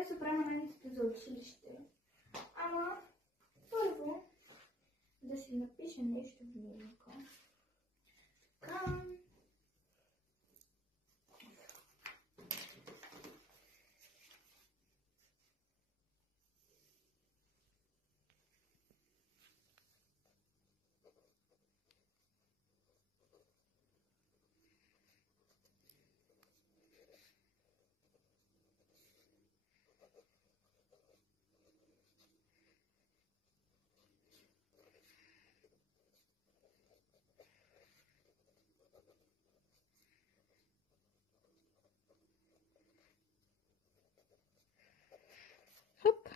Те се правим анализите за училище. Ама първо да си напиша нещо в дневника. Към хоп,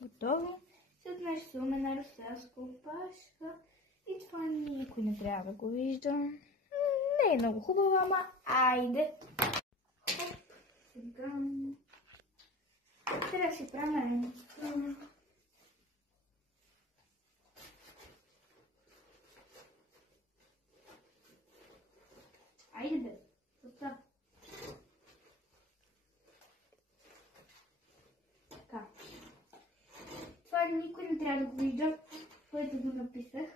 готово. След това ще слагаме на разсадска опашка и това никой не трябва да го вижда. Не е много хубаво, ама айде. Хоп, сега трябва да си правим айде бе, така. Така. Това никой не трябва да го вижда, което го написах.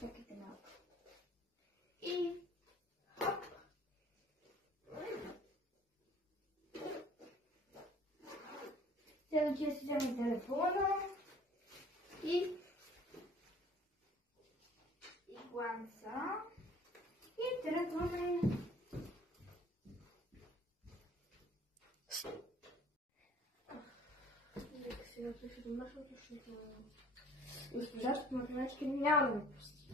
Чакайте малко. И хоп. Сега да си взема телефона и гланца и тръгваме. Нека сега пиша домашното, защото госпожащата математика няма да ме пусти.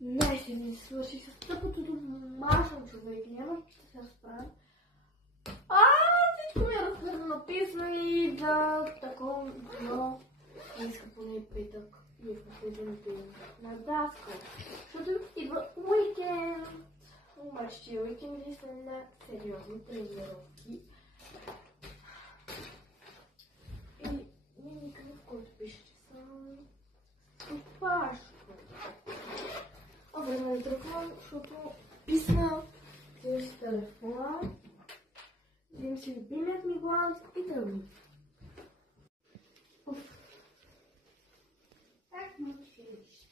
Не ще ми свърши с тъпото домашно, човек. Няма ще се справя. Всичко ми е написано и да такова, но не иска поне петък. И в последното на даска. Защото идва уикенд. Обаче уикенди са на сериозни тренировки. И дневника, в който пише, че съм опашка. Време на телефон, защото писма, взимам си телефона, взимам си любимият ми глас и тръгвам. Так, много ще виж.